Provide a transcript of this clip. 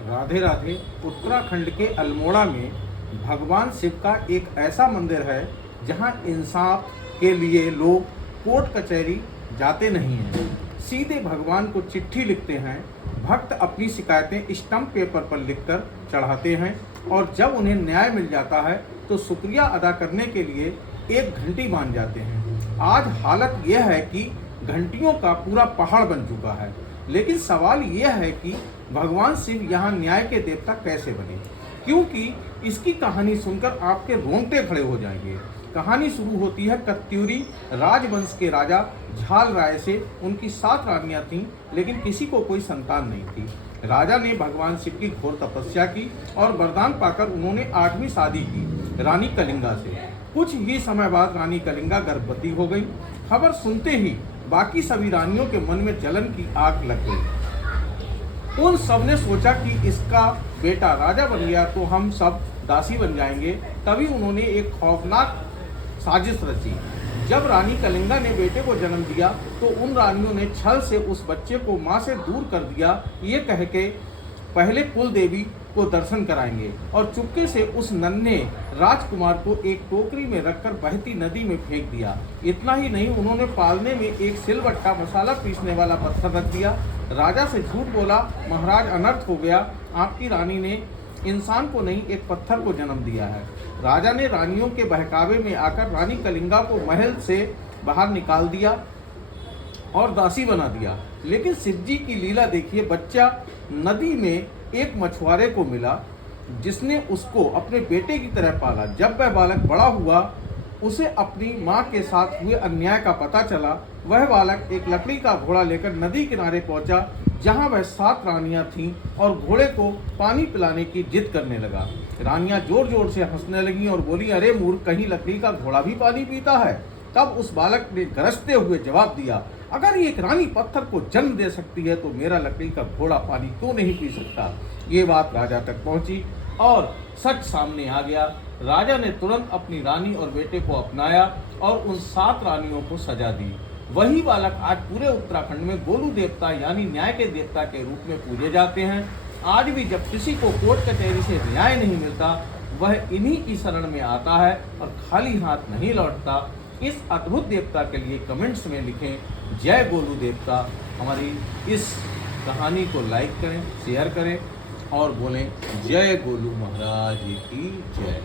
राधे राधे। उत्तराखंड के अल्मोड़ा में भगवान शिव का एक ऐसा मंदिर है जहां इंसाफ के लिए लोग कोर्ट कचहरी जाते नहीं हैं, सीधे भगवान को चिट्ठी लिखते हैं। भक्त अपनी शिकायतें स्टंप पेपर पर लिखकर चढ़ाते हैं और जब उन्हें न्याय मिल जाता है तो शुक्रिया अदा करने के लिए एक घंटी बांध जाते हैं। आज हालत यह है कि घंटियों का पूरा पहाड़ बन चुका है, लेकिन सवाल यह है कि भगवान शिव यहाँ न्याय के देवता कैसे बने, क्योंकि इसकी कहानी सुनकर आपके रोंगटे खड़े हो जाएंगे। कहानी शुरू होती है कत्यूरी राजवंश के राजा झाल राय से। उनकी 7 रानियां थीं, लेकिन किसी को कोई संतान नहीं थी। राजा ने भगवान शिव की घोर तपस्या की और वरदान पाकर उन्होंने 8वीं शादी की रानी कलिंगा से। कुछ ही समय बाद रानी कलिंगा गर्भवती हो गई। खबर सुनते ही बाकी सभी रानियों के मन में जलन की आग लग गई। उन सब ने सोचा कि इसका बेटा राजा बन गया तो हम सब दासी बन जाएंगे। तभी उन्होंने एक खौफनाक साजिश रची। जब रानी कलिंगा ने बेटे को जन्म दिया तो उन रानियों ने छल से उस बच्चे को मां से दूर कर दिया, ये कह के पहले कुल देवी को दर्शन कराएंगे, और चुपके से उस नन्हे राजकुमार को एक टोकरी में रखकर बहती नदी में फेंक दिया। इतना ही नहीं, उन्होंने पालने में एक सिलबट्टा मसाला पीसने वाला पत्थर रख दिया। राजा से झूठ बोला, महाराज अनर्थ हो गया, आपकी रानी ने इंसान को नहीं एक पत्थर को जन्म दिया है। राजा ने रानियों के बहकावे में आकर रानी कलिंगा को महल से बाहर निकाल दिया और दासी बना दिया। लेकिन शिवजी की लीला देखिए, बच्चा नदी में एक मछुआरे को मिला जिसने उसको अपने बेटे की तरह पाला। जब वह बालक बड़ा हुआ, उसे अपनी माँ के साथ हुए अन्याय का पता चला। वह बालक एक लकड़ी का घोड़ा लेकर नदी किनारे पहुंचा, जहां वह 7 रानियां थीं, और घोड़े को पानी पिलाने की जिद करने लगा। रानियां जोर जोर से हंसने लगीं और बोली, अरे मूर्ख, कहीं लकड़ी का घोड़ा भी पानी पीता है। तब उस बालक ने गरजते हुए जवाब दिया, अगर एक रानी पत्थर को जन्म दे सकती है तो मेरा लकड़ी का घोड़ा पानी क्यों नहीं पी सकता। ये बात राजा तक पहुंची और सच सामने आ गया। राजा ने तुरंत अपनी रानी और बेटे को अपनाया और उन 7 रानियों को सजा दी। वही बालक आज पूरे उत्तराखंड में गोलू देवता यानी न्याय के देवता के रूप में पूजे जाते हैं। आज भी जब किसी को कोर्ट कचहरी से न्याय नहीं मिलता, वह इन्हीं की शरण में आता है और खाली हाथ नहीं लौटता। इस अद्भुत देवता के लिए कमेंट्स में लिखें जय गोलू देवता। हमारी इस कहानी को लाइक करें, शेयर करें और बोलें जय गोलू महाराज की जय।